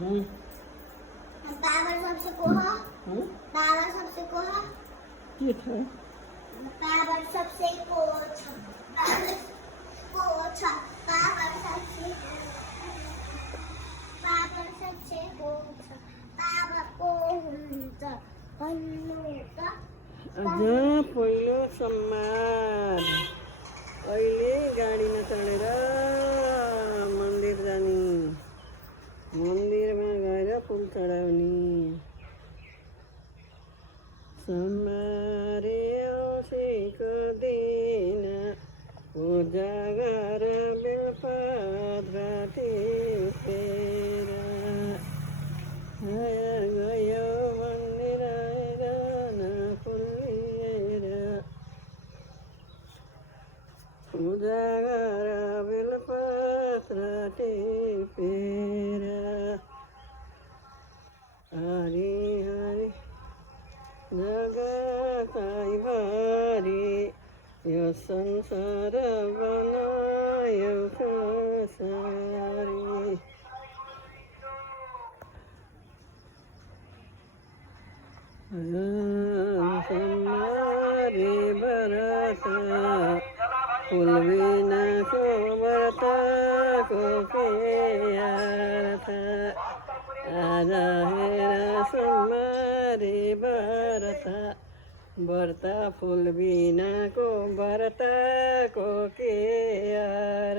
हम्म power सबसे कोहा हम्म power सबसे कोहा के था पावर सबसे कोहा कोहा पावर सबसे कोहा पावर को हुन्छ भन्नु त आज पहिलो सम्मान अहिले गाडीमा चढेर मन्दिर जाने मन्दिरमा गएर फुल चढाउने सम्मारे औँसीको दिन पूजा गर बेलपत्र टिपेर गयो मन्दिर फुल लिएर पूजा गर बेलपत्र टिपेर हरि हरि जगतैभरि यो संसार बनायो कसरी सम्मारे व्रत फुल बिनाको व्रतको के अर्थ आज हेर सम्मारे व्रत फुल बिनाको व्रतको के अर्थ